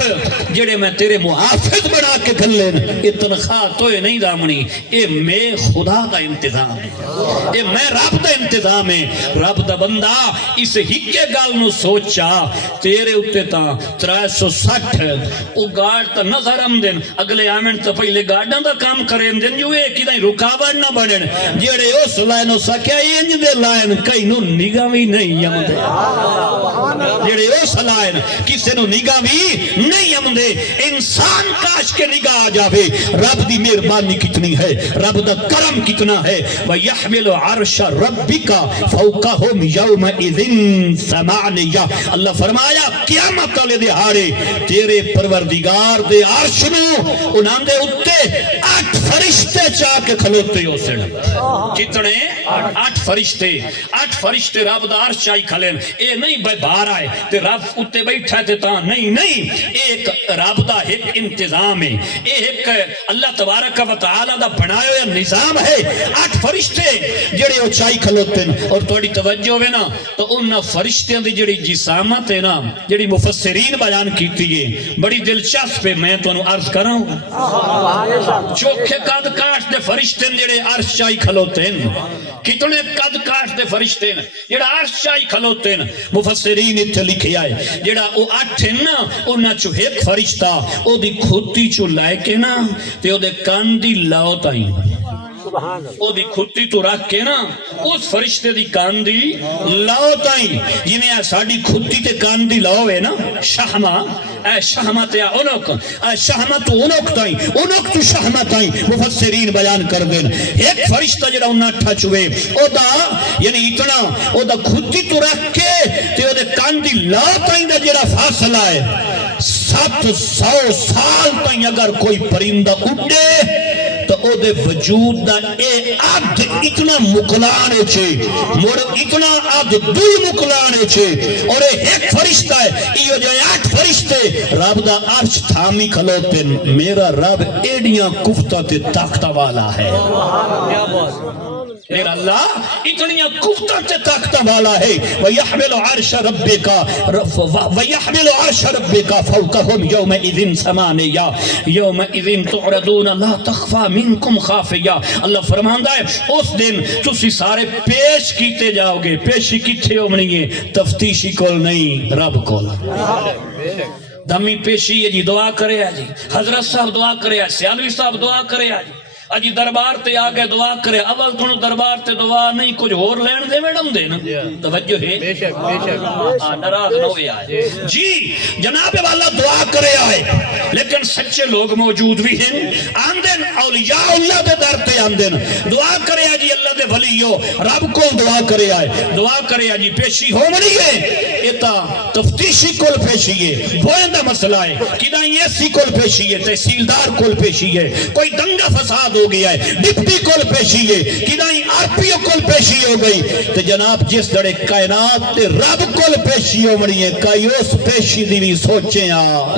جڑے میں تیرے محافظ بنا کے گھلین اے تنخواہ توئے نہیں دامنی اے میں خدا دا انتظام ہے اے میں رب دا انتظام ہے رب دا بندہ اس ہکے گال نو سوچا تیرے اتے تا 360 او گارڈ تا نظر ہم دن اگلے آمن تا پہلے گارڈاں دا کام کریں دن جو ایک ہی دائیں رکاوٹ نہ بڑھن جیڑے اس لائنو سکیا انج دے لائن کئی نو نگاہ بھی نہیں یم دے جیڑے اس لائن کسے نو نگاہ بھی نہیں یم دے انسان کاش کے نگاہ آ جاوے رب دی مہربانی کتنی ہے رب دا کرم کتنا ہے وَيَحْمِلُ عَرْشَ رَبِّكَ فَوْقَهُمْ يَوْمَئِذٍ ثَمَانِيَّةٌ اللہ فرمایا قیامت والے دہاڑے تیرے پروردگار دے عرش نو انہاں دے اتے 8 فرشتے چاہ کے کھلوتے ہو سن کتنے 8 فرشتے رب دا عرش چاہی کھلین اے نہیں بھائی باہر آئے تے رب اتے بیٹھا تے تا نہیں ایک رب دا ایک انتظام ہے ایک اللہ تبارک و تعالی دا بنائے ہوئے نظام ہے 8 فرشتے جڑے وہ چائی کھلوتے ہیں اور توڑی توجہ ہوئے نا تو ان فرشتیاں دی جڑی جسامت ہے نا جڑی مفسرین بیان کیتی ہے بڑی دلچسپ ہے میں تو انہوں عرض کر رہا ہوں چوکھے قد کاٹ دے فرشتے جڑے عرش چائی کھلوتے ہیں کتنے قد کاٹ دے فرشتے ہیں جڑا عرش چائی کھلوتے ہیں مفسرین اتھے لکھے آئے جڑا او اٹھے نا انہاں چو ایک فرشتہ او دی کھوتی چو لائے کے نا تے او دے کان دی لاؤ تائیں او دی کھوتی تو رکھ کے نا اس فرشتے دی کان دی لاؤ تائیں جنہیں ساڑی کھوتی تے کان دی لاؤ ہے نا شہمہ اے شہمہ تے اونک اے شہمہ تو اونک تائیں اونک تو شہمہ تائیں مفسرین بیان کر دیں ایک فرشتہ جڑا انہاں اٹھا چوے او دا یعنی اتنا او دا کھوتی تو رکھ کے تے او دے کان دی لاؤ تائیں دا جڑا فاصلہ ہے 700 سال تائیں اگر کوئی پرندہ اڑے تو او دے وجود دا اے عبد اتنا مکلانے چھے موڑ اتنا عبد دوی مکلانے چھے اور ایک فرشتہ ہے ایو جو 8 فرشتے رب دا عرش تھامی کھلوتے میرا رب ایڈیاں کفتہ تے طاقتہ والا ہے میرا اللہ اتنی کفتہ تے طاقتہ والا ہے وَيَحْمِلُ عَرْشَ رَبِّكَ فَوْقَهُمْ يَوْمَئِذٍ ثَمَانِيَّةٌ يَوْمَئِذٍ تُعْرَضُونَ لَا تَخْفَى مِنْكُمْ خَافِيَّةٌ اللہ فرماندہ ہے اس دن تسی سارے پیش کیتے جاؤ گے پیشی کتھے ہومنی ہے تفتیشی کول نہیں رب کول دمی پیشی ہے جی دعا کرے ہے جی حضرت صاحب دعا کرے ہے سیالوی صاحب دعا کرے ہے جی اجی دربار تے آگے دعا کرے اول تو دربار تے دعا نہیں کچھ اور لین دے میڈم دے نا توجہ ہے بے شک ناراض نہ ہوئے آئے جی جناب والا دعا کرے آئے لیکن سچے لوگ موجود بھی ہیں آندن اولیاء اللہ دے در تے آندن دعا کرے آجی اللہ دے ولیو رب کو دعا کرے آئے دعا کرے آجی پیشی ہو منی ہے ایتا تفتیشی کل پیشی ہے بوئندہ مسئلہ ہے کدھا ایسی کل پیشی ہے تحصیلدار کل پیشی ہے کوئی دنگا فساد ہو گیا ہے ڈپٹی کول پیشی ہے کدائی آر پی او کول پیشی ہو گئی تو جناب جس دڑے کائنات تے رب کول پیشی ہو منی ہے کئی اس پیشی دی بھی سوچیں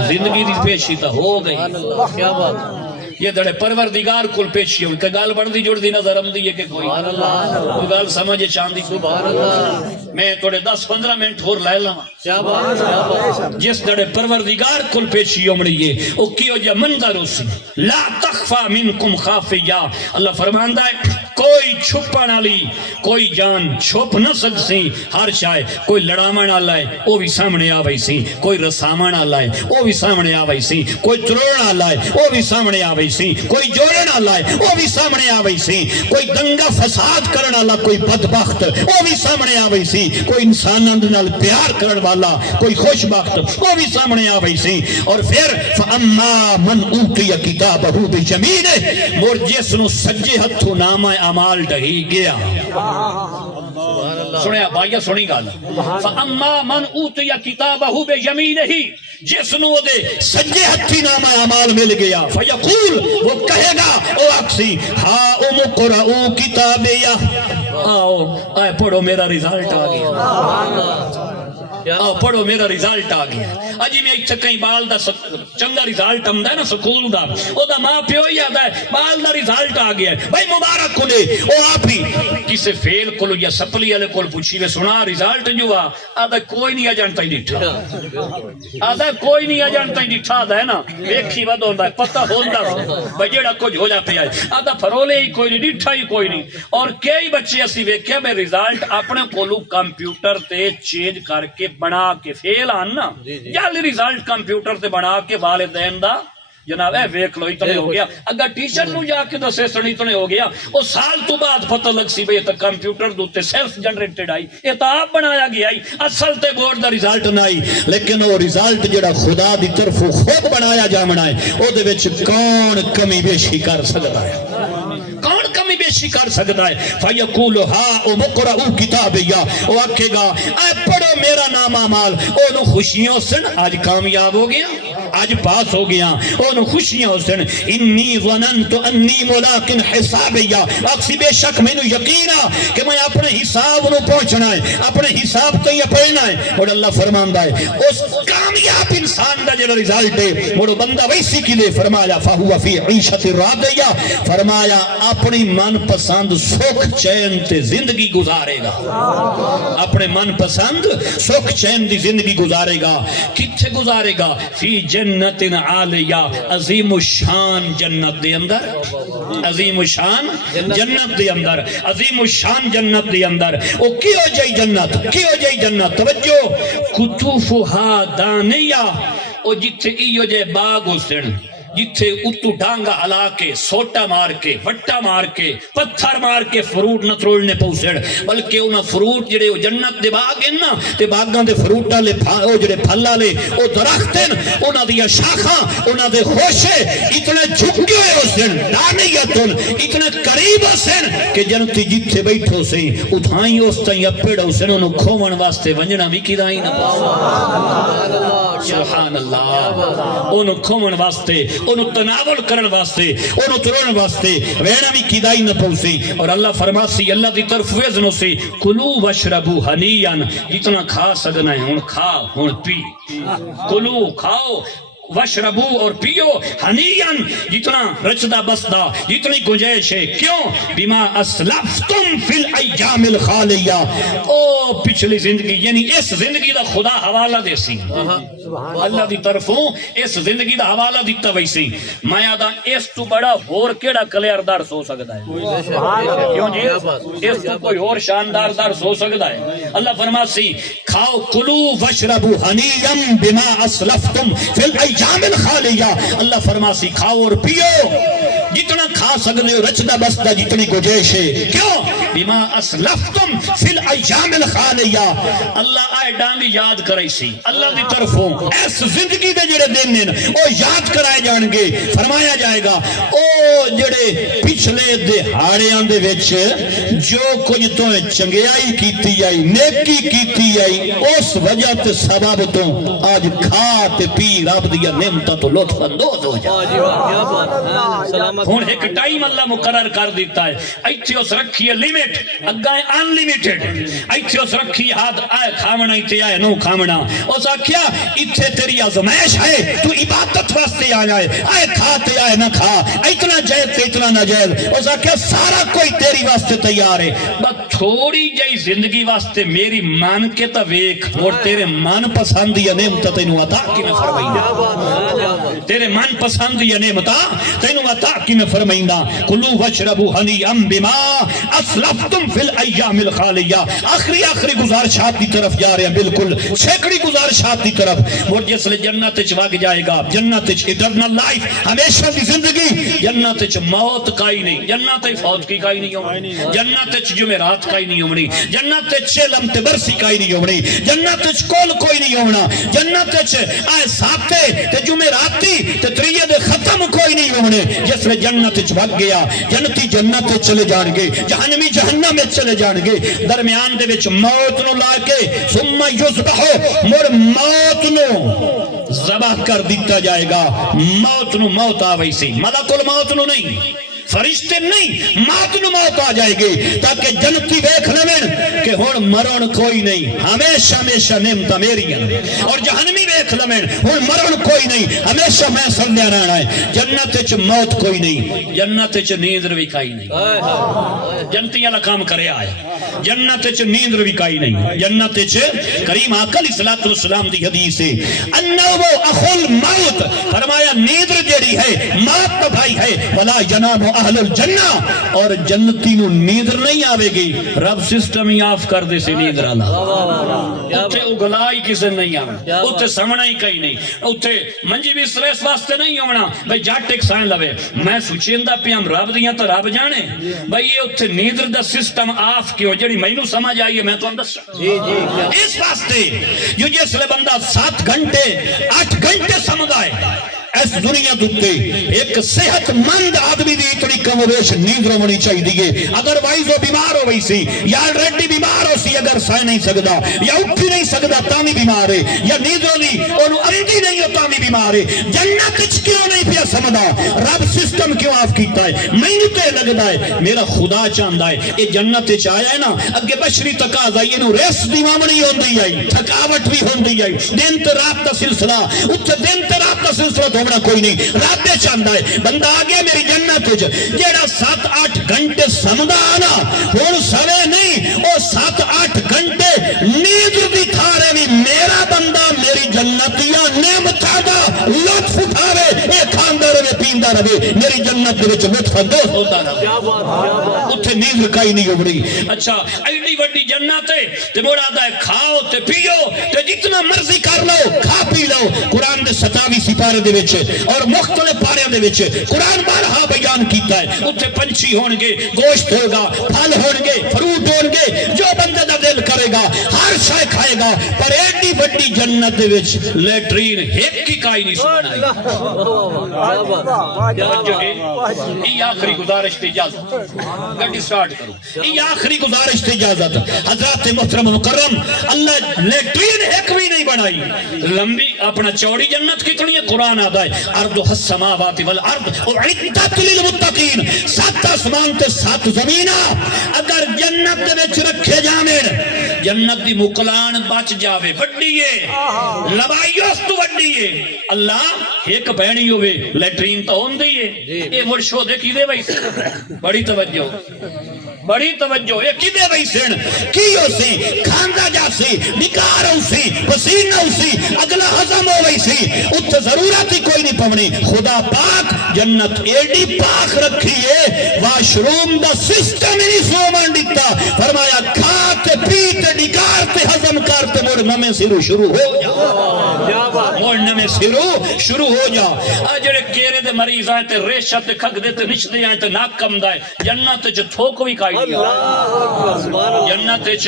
زندگی دی پیشی تا ہو گئی کیا بات یہ دڑے پروردگار کل پیشی ہو کہ گال بڑھ دی جوڑ دی نظر ہم دی ہے کہ کوئی گال سمجھے چاندی میں توڑے 10-15 منٹ ہور لائے لما جس دڑے پروردگار کل پیشی ہو منی ہے او کیو جا منظر اسی لا تخفا منکم خافیہ اللہ فرماندہ ہے کوئی چھپانا لی کوئی جان چھپ نہ سکسی ہر شائے کوئی لڑامن آلائے وہ بھی سامنے آوئی سی کوئی رسامن آلائے وہ بھی سامنے آوئی سی کوئی تروڑ آلائے وہ بھی سامنے آوئی سی کوئی جوڑن آلائے وہ بھی سامنے آوئی سی کوئی دنگا فساد کرن آلا کوئی بدبخت وہ بھی سامنے آوئی سی کوئی انسان اندنال پیار کرن والا کوئی خوشبخت وہ بھی سامنے آوئی سی اور پھر فَأَمَّا مَنْ أُوتِيَ كِتَابَهُ بِجَمِيلِهِ مور جسنو سجے ہتھو نامہ عمال ڈہی گیا سنیا بھائیہ سنی گالا فَأَمَّا مَنْ أُوتِيَ كِتَابَهُ بِجَمِيلِهِ جسنو دے سجے ہتھی نامہ عمال مل گیا فَيَقُول وہ کہے گا او اکسی ہَا اُمُقْرَعُ كِتَابِيَا آؤ آئے پڑھو میرا ریزالٹ آگیا آؤ پڑھو میرا ریزالٹ آگیا اجی میں ایک کہیں بال دا چنگا ریزالٹ ہم دا نا سکول دا او دا ماں پیو ہی آدھا ہے بال دا ریزالٹ آگیا ہے بھائی مبارک کلے او آپ ہی کسے فیل کلو یا سپلی علی کل پوچھی وے سنا ریزالٹ جو آدھا کوئی نہیں آجانتا ہی ڈٹھا آدھا کوئی نہیں آجانتا ہی ڈٹھا آدھا ہے نا ویکھی ود ہوندہ ہے پتہ ہوندہ بھائی جیڑا کچھ ہو جا پہ آئے آدھا پھرولے ہی کوئی نہیں ڈٹھا ہی کوئی نہیں اور کئی بچے اسی ویکھے میں ریزالٹ اپنے کولو کمپیوٹر تے چینج کر کے بنا کے فیل آنا یا ریزالٹ کمپیوٹر تے بنا کے والدین دا جناب اے ویک لو اتنے ہو گیا اگر ٹیچر نو جا کے دسے سنی اتنے ہو گیا وہ سال تو بعد پتہ لگ سی بھئی تا کمپیوٹر دوتے سیلف جنریٹڈ آئی یہ تا آپ بنایا گیا آئی اصل تے بورڈ دا ریزالٹ نہ آئی لیکن وہ ریزالٹ جڑا خدا دی طرف خود بنایا جا بنائے او دے وچ کون کمی بیشی کر سکتا ہے کون کمی بیشی کر سکتا ہے فَيَقُولُ هَا اُمُقْرَعُ كِتَابِيَا وہ آکھے گا اے پڑھو میرا نام اعمال انہوں خوشیوں سن آج کامیاب ہو گیا آج پاس ہو گیا انہوں خوشیوں سن انی ظننت انی ملاقن حسابیا اکسی بے شک میں نے یقینا کہ میں اپنے حساب انہوں پہنچنا ہے اپنے حساب تو یہ پڑھنا ہے اور اللہ فرماندہ ہے اس کامیاب انسان دا جنہ رزالٹ ہے وہ بندہ ویسی کی لے فرمایا فَهُوَ فِي عِيشَةِ رَاضِيَةٍ فرمایا اپنی من پسند سکھ چین تے زندگی گزارے گا اپنے من پسند سکھ چین دی زندگی گزارے گا کتھے گزارے گا فی جنت عالیہ عظیم الشان جنت دے اندر عظیم الشان جنت دے اندر عظیم الشان جنت دے اندر او کیوں جائی جنت توجہ قطوفہا دانیہ او جتھے ایو جے باغ ہو سن جتھے اتو ڈانگا ہلا کے سوٹا مار کے وٹا مار کے پتھر مار کے فروٹ نہ ترولنے پہنچڑ بلکہ انہاں فروٹ جڑے وہ جنت دے باغ ہیں نا تے باغاں دے فروٹا لے او جڑے پھلا لے او درخت ہیں انہاں دی شاخاں انہاں دے خوشے اتنے جھکے ہوئے ہو سن دانیتن اتنے قریب ہو سن کہ جنتی جتھے بیٹھو سے اتھائیں اس تائیں اپڑ ہو سن انہوں کھومن واسطے ونجنا بھی کی دائیں نہ پاؤ سبحان اللہ انہوں کھومن واسطے انہوں تناول کرن واسطے انہوں ترون واسطے وینا بھی کیدائی نہ پہنسی اور اللہ فرماسی اللہ دی طرف ویزنوں سے کلو وشربو حنیان جتنا کھا سکنا ہے ہن کھا ہن پی کلو کھاؤ وشربو اور پیو حنیان جتنا رچدہ بسدہ جتنی گنجائش ہے کیوں بما اسلفتم فی الایام الخالیہ او پچھلی زندگی یعنی اس زندگی دا خدا حوالہ دے سی اللہ دی طرفوں اس زندگی دا حوالہ دیتا ویسی میں آدھا اس تو بڑا ہور کیڑا کلیئر درس ہو سکتا ہے کیوں جی اس تو کوئی اور شاندار درس ہو سکتا ہے اللہ فرماسی کھاؤ کلو وشربو حنیان بما اسلفتم فی الایام جامل خالیہ اللہ فرماسی کھاؤ اور پیو جتنا کھا سکتے ہو رچدہ بستہ جتنی گنجائش ہے کیوں بما اسلفتم فی الایام الخالیہ اللہ آئے ڈانگی یاد کرائی سی اللہ دی طرفوں ایس زندگی دے جڑے دن او یاد کرائے جان گے فرمایا جائے گا او جڑے پچھلے دہاڑیاں دے وچ جو کچھ تو چنگیائی کیتی آئی نیکی کیتی آئی اس وجہ تے سبب تو آج کھا تے پی رب دیا نعمتہ تو لطف اندوز ہو جائے ہون ایک ٹائم اللہ مقرر کر دیتا ہے ایتھے اس رکھی ہے لیمٹ اگائے ان لیمیٹڈ ایتھے اس رکھی ہاتھ آئے کھامنا ایتھے آئے نو کھامنا اس آکھیا ایتھے تیری آزمائش ہے تو عبادت واسطے آئے کھاتے آئے نہ کھا اتنا جائز تے اتنا نہ جائز اس آکھیا سارا کوئی تیری واسطے تیار ہے بس تھوڑی جائی زندگی واسطے میری مان کے تا ویک اور تیرے من پسندی نعمتہ تینوں عطا کی میں فرمائینا تیرے من پسندی نعمتہ تینوں عطا کی میں فرمائینا کلو وشربو حنیئم بما اسلفتم فی الایام الخالیہ آخری گزارشات دی طرف جا رہے ہیں بالکل چھیکڑی گزارشات دی طرف اور جس لئے جنت چواگ جائے گا جنت ایٹرنل لائف ہمیشہ دی زندگی جنت موت کائی نہیں جنت فوت کی کائی نہیں ہومنی جنت جمعرات کائی نہیں ہومنی جنت چلم تبرسی کائی نہیں ہومنی جنت کول کوئی نہیں ہومنا جنت آئے ساتے تے جمعراتی تے تریید ختم کوئی نہیں ہومنے جس لئے جنت چواگ گیا جنتی جنت چلے جان گے جہنمی جہنم میں چلے جان گے درمیان دے وچ موت نو لا کے ثم یذبحو مر موت نو ذبح کر دیتا جائے گا موت نو موت آوئی سی ملک الموت نو نہیں فرشتے نہیں موت نو موت آ جائے گی تاکہ جنتی ویکھ لمن کہ ہون مرن کوئی نہیں ہمیشہ نعمتہ میری ہے اور جہنمی ویکھ لمن ہون مرن کوئی نہیں ہمیشہ میں سندیا رہنا ہے جنت چ موت کوئی نہیں جنت چ نیندر بھی کائی نہیں جنتی اللہ کام کرے آئے جنت چ نیندر بھی کائی نہیں جنت چ کریم آقا علیہ السلام دی حدیث ہے انہو اخل موت فرمایا نیندر جیڑی ہے موت بھائی ہے ولا جناب اہل الجنہ اور جنتی نو نیندر نہیں آوے گی رب سسٹم ہی آف کر دے سے نیندر آنا اتھے اگلائی کسے نہیں آنا اتھے سمنا ہی کئی نہیں اتھے منجی بھی سریس واسطے نہیں ہونا بھئی جاٹ ایک سائن لوے میں سوچیندہ پہ ہم رب دیاں تو رب جانے بھئی یہ اتھے نیندر دا سسٹم آف کیوں جڑی میں نو سمجھ آئیے میں تو اندر اس واسطے جو جس لے بندہ 7 گھنٹے 8 گھنٹے سمجھ آئے اس دنیا دوتے ایک صحت مند آدمی دی اتنی کم و بیش نیندر ہونی چاہی دیئے اگر وائز ہو بیمار ہو ویسی یا ریڈی بیمار ہو سی اگر سائے نہیں سکتا یا اٹھی نہیں سکتا تامی بیمار ہے یا نیندر لی اور اندھی نہیں ہو تامی بیمار ہے جنت کیوں نہیں پیا سمجھا رب سسٹم کیوں آف کیتا ہے میں نے تے لگتا ہے میرا خدا چاندہ ہے یہ جنت چاہیا ہے نا اگے بشری تقاض آئی انہوں ریس دیوامنی ہوندی آئی تھکاوٹ بھی ہوندی آئی دن تے رات کا سلسلہ اتھے دن تے رات کا سلسلہ ہونا کوئی نہیں رب دے چاندہ ہے بندہ آگے میری جنت ہو جائے جیڑا 7-8 گھنٹے سمدہ آنا ہون سوے نہیں او 7-8 گھنٹے نیندر دی تھارے بھی میرا بندہ میری جنتیاں نعمتہ دا کردا رہے میری جنت دے وچ لطف اندوز ہوتا رہے اتھے نیند رکائی نہیں ہوڑی اچھا ایڈی وڈی جنت ہے تے موڑا دا کھاؤ تے پیو تے جتنا مرضی کر لو کھا پی لو قرآن دے 27 سپارے دے وچ اور مختلف پاریاں دے وچ قرآن بارہا بیان کیتا ہے اتھے پنچھی ہون گے گوشت ہوگا پھل ہون گے فروٹ ہون گے جو بندے دا دل کرے گا ہر شے کھائے گا پر ایڈی وڈی جنت دے وچ لیٹرین ایک کی کائی نہیں سنائی یہ آخری گزارش تے اجازت گاڑی سٹارٹ کرو یہ آخری گزارش تے اجازت حضرات محترم مکرم اللہ لیٹرین ایک بھی نہیں بنائی لمبی اپنا چوڑی جنت کتنی ہے قرآن آدھا ہے ارض السماوات والارض اعدت للمتقین 7 آسمان تے 7 زمینہ اگر جنت دے وچ رکھے جاویں جنت دی مقلان بچ جاوے وڈی ہے لبائی اس تو وڈی ہے اللہ ایک بہنی ہوئے لیٹرین تو ہوندی ہے اے مڑ شو دے کی دے بھائی بڑی توجہ یہ کی دے بھائی سن کی ہو سی کھاندا جا سی نکار ہو سی پسینہ ہو سی اگلا ہضم ہو گئی سی اتھے ضرورت ہی کوئی نہیں پونی خدا پاک جنت ایڈی پاک رکھی ہے واش روم دا سسٹم ہی نہیں سومن دیتا فرمایا کھاتے پیتے نکار تے ہضم کرتے مڑ نمے سرو شروع ہو جا مڑ نمے سرو شروع ہو جا جڑے کیرے دے مریض آئے تے ریشہ تے کھگ دے تے نچ دے آئے تے ناک کم دائے جنت چ تھوک بھی کائی نہیں جنت چ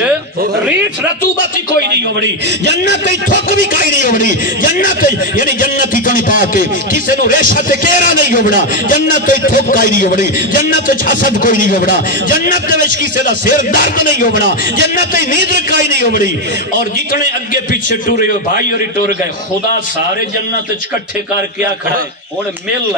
ریٹھ رطوبت ہی کوئی نہیں ہوڑی جنت تھوک بھی کائی نہیں ہوڑی جنت یعنی جنت ہی تو نہیں پاکے کسے نو ریشہ تے کیرا نہیں ہوڑا جنت تھوک کائی نہیں ہوڑی جنت چ حسد کوئی نہیں ہوڑا جنت دے وچ کسے دا سر درد نہیں ہوڑا جنت نیند کائی نہیں ہوڑی اور جتنے اگے پیچھے ٹورے ہو بھائی اور ٹور گئے خدا سارے جنت چ کٹھے کر کے آ کھڑا ہے ہن مل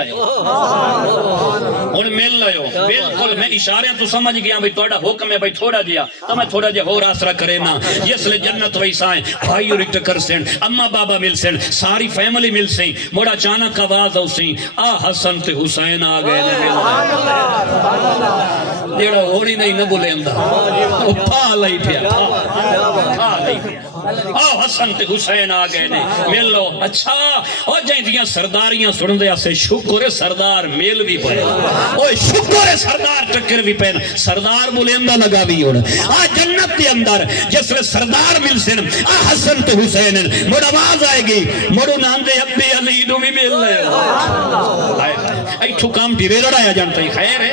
لایو بالکل میں اشارے تو سمجھ گیا بھئی تہاڈا حکم ہے بھئی تھوڑا جیا تو میں تھوڑا جیا ہور آسرا کرے نا جس لے جنت ویسا ہے بھائی اور ٹکر سن اما بابا مل سن ساری فیملی مل سن موڑا اچانک آواز او سی آ حسن تے حسین آ گئے نے مل جیڑا ہوڑی نہیں نہ بولیندا او پا لئی پیا پا لئی پیا آ حسن تے حسین آ گئے نے مل لو اچھا او جائیں سرداریاں سن دے اسے شکر ہے سردار میل بھی پڑے اوے شکر ہے سردار ٹکر بھی پہن سردار بولندہ لگا بھی ہونا آ جنت کے اندر جس میں سردار مل سن آ حسن تو حسین مڑ آواز آئے گی مڑو نام دے ابی علی نو بھی مل لے ایتھو کام ٹیوے لڑایا جانتا ہی خیر ہے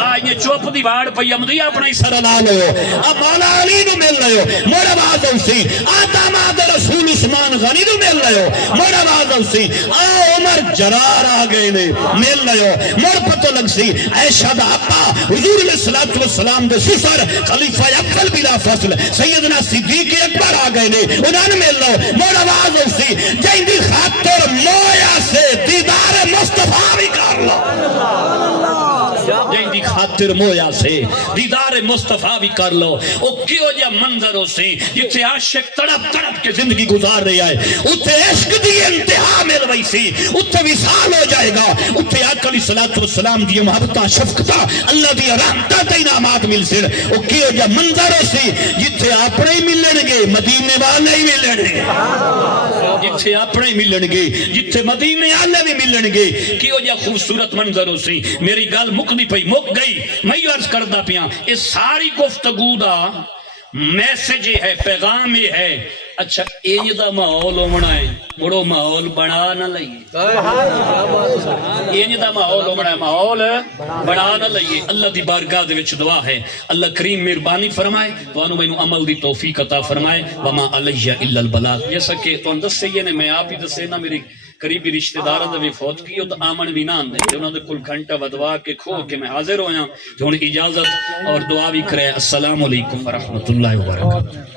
آ یہ چوپ دی واڑ پئی امدی اپنا ہی سر لا لو آ مولا علی نو مل لے مڑ آواز اوسی آ داماد رسول عثمان غنی نو مل لے مڑ آواز اوسی آ عمر جرار آ گئے نے مل لے مڑ پتہ لگ سی عائشہ دا ابا حضور علیہ الصلوۃ والسلام دے سسر خلیفہ اول بلا فصل سیدنا صدیق اکبر آ گئے نے انہاں نے مل لو مڑ آواز ہوسی جیندی خاطر مویا سے دیدار مصطفیٰ بھی کر لو جیندی خاطر مویا سے دیدار مصطفیٰ بھی کر لو او کیوں جا منظر ہو سی جتھے عاشق تڑپ تڑپ کے زندگی گزار رہا ہے اتھے عشق دی انتہا مل رہی سی اتھے وصال ہو جائے گا اتھے آقا علیہ الصلوۃ والسلام دی محبتاں شفقتاں اللہ دی رحمتاں تے انعامات مل سن او کیوں جا منظر ہو سی جتھے اپنے ہی ملن گے مدینے والے ہی ملن گے جتھے اپنے ہی ملن گے جتھے مدینے والے بھی ملن گے کیوں جا خوبصورت منظر ہو سی میری گل مکدی پئی مک گئی میں یہ عرض کردا پیاں اس ساری گفتگو دا میسج ہے پیغام یہ ہے اچھا اینج دا ماحول ہونا ہے مڑو ماحول بنا نہ لئیے اینج دا ماحول ہونا ہے ماحول بنا نہ لئیے اللہ دی بارگاہ دے وچ دعا ہے اللہ کریم مہربانی فرمائے توانو مینوں عمل دی توفیق عطا فرمائے وما علیہ الا البلاغ جیسا کہ تو دسے یہ نے میں آپ ہی دسے نا میری قریبی رشتہ داراں دے فوت کیو تو آمن بھی نہ آندے انہاں دے کل گھنٹہ ودوا کے کھو کے میں حاضر ہویا ہن اجازت اور دعا بھی کرے السلام علیکم ورحمۃ اللہ وبرکاتہ